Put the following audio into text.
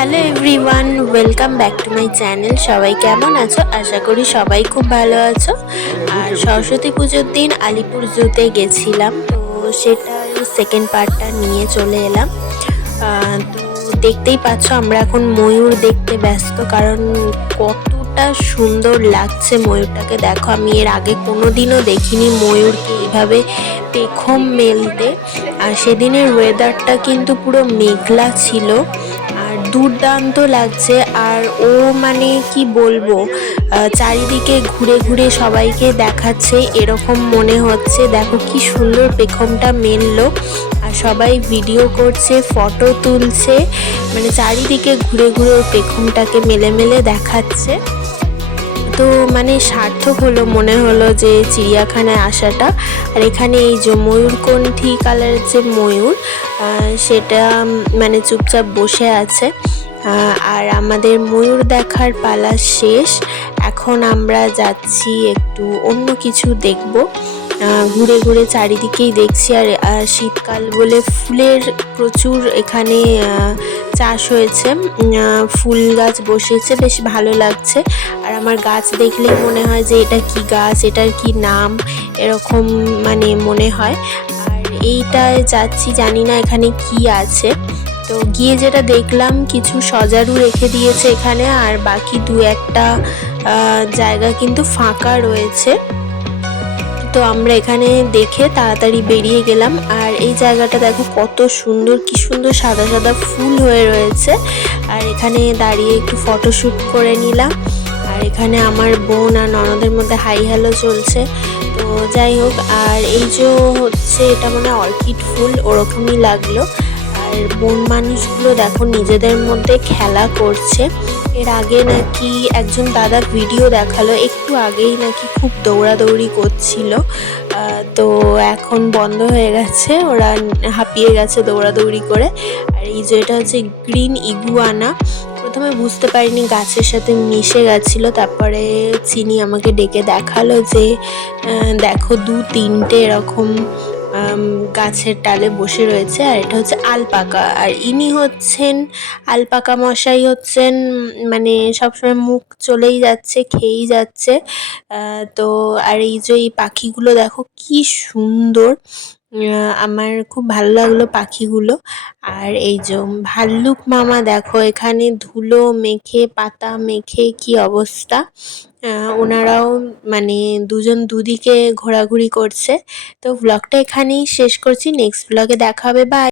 Hello everyone, welcome back to my channel. সবাই কেমন আছো? আশা করি সবাই খুব ভালো আছো। আর সরস্বতী পুজোর দিন আলিপুর জুতে গেছিলাম, তো সেটার সেকেন্ড পার্টটা নিয়ে চলে এলাম। তো দেখতেই পাচ্ছ আমরা এখন ময়ূর দেখতে ব্যস্ত, কারণ কতটা সুন্দর লাগছে ময়ূরটাকে। দেখো, আমি এর আগে কোনোদিনও দেখিনি ময়ূরকে এইভাবে পেখম মেলতে। আর সেদিনের ওয়েদারটা কিন্তু পুরো মেঘলা ছিল, আর দুর্দান্ত লাগছে। আর ও মানে কি বলবো, চারিদিকে ঘুরে ঘুরে সবাইকে দেখাচ্ছে, এরকম মনে হচ্ছে। দেখো কি সুন্দর পেখমটা মেললো, আর সবাই ভিডিও করছে, ফটো তুলছে, মানে চারিদিকে ঘুরে ঘুরে ওর পেখমটাকে মেলে মেলে দেখাচ্ছে। তো মানে সার্থক হলো, মনে হলো যে চিড়িয়াখানায় আসাটা। আর এখানে এই যে ময়ূরকণ্ঠী কালারের যে ময়ূর, সেটা মানে চুপচাপ বসে আছে। আর আমাদের ময়ূর দেখার পালা শেষ। এখন আমরা যাচ্ছি একটু অন্য কিছু দেখব। ঘুরে ঘুরে চারিদিকেই দেখছি। আর শীতকাল বলে ফুলের প্রচুর এখানে চাষ হয়েছে, ফুল গাছ বসেছে, বেশ ভালো লাগছে। আর আমার গাছ দেখলেই মনে হয় যে এটা কি গাছ, এটার কি নাম, এরকম মানে মনে হয়। আর এইটায় যাচ্ছি, জানি না এখানে কি আছে। তো গিয়ে যেটা দেখলাম, কিছু সজারু রেখে দিয়েছে এখানে, আর বাকি দু একটা জায়গা কিন্তু ফাঁকা রয়েছে। তো আমরা এখানে দেখে তাড়াতাড়ি বেরিয়ে গেলাম। আর এই জায়গাটা দেখো কত সুন্দর, কি সুন্দর সাদা সাদা ফুল হয়ে রয়েছে। আর এখানে দাঁড়িয়ে একটু ফটোশ্যুট করে নিলাম। আর এখানে আমার বোন আর ননদের মধ্যে হাই হ্যালো চলছে। তো যাই হোক, আর এই যে হচ্ছে এটা মানে অর্কিড ফুল, ওরকমই লাগলো। আর বন মানুষগুলো দেখো নিজেদের মধ্যে খেলা করছে। এর আগে নাকি একজন দাদা ভিডিও দেখালো, একটু আগেই নাকি খুব দৌড়াদৌড়ি করছিল, তো এখন বন্ধ হয়ে গেছে, ওরা হাঁপিয়ে গেছে দৌড়াদৌড়ি করে। আর এই যে এটা হচ্ছে গ্রিন ইগুয়ানা। প্রথমে বুঝতে পারিনি, গাছের সাথে মিশে গেছিল, তারপরে চিনি আমাকে ডেকে দেখালো যে দেখো দু তিনটে এরকম গাছের ডালে বসে রয়েছে। আর এটা হচ্ছে আলপাকা। আর ইনি হচ্ছেন আলপাকা মশাই, হচ্ছেন মানে সবসময় মুখ চলেই যাচ্ছে, খেয়েই যাচ্ছে। তো আর এই যে এই পাখিগুলো দেখো কি সুন্দর, আমার খুব ভালো লাগলো পাখিগুলো। আর এই যে ভাল্লুক মামা দেখো এখানে ধুলো মেখে, পাতা মেখে কি অবস্থা। ওনারাও মানে দুজন দুদিকে ঘোরাঘুরি করছে। তো ব্লগটা এখানেই শেষ করছি, নেক্সট ব্লগে দেখা হবে, বাই।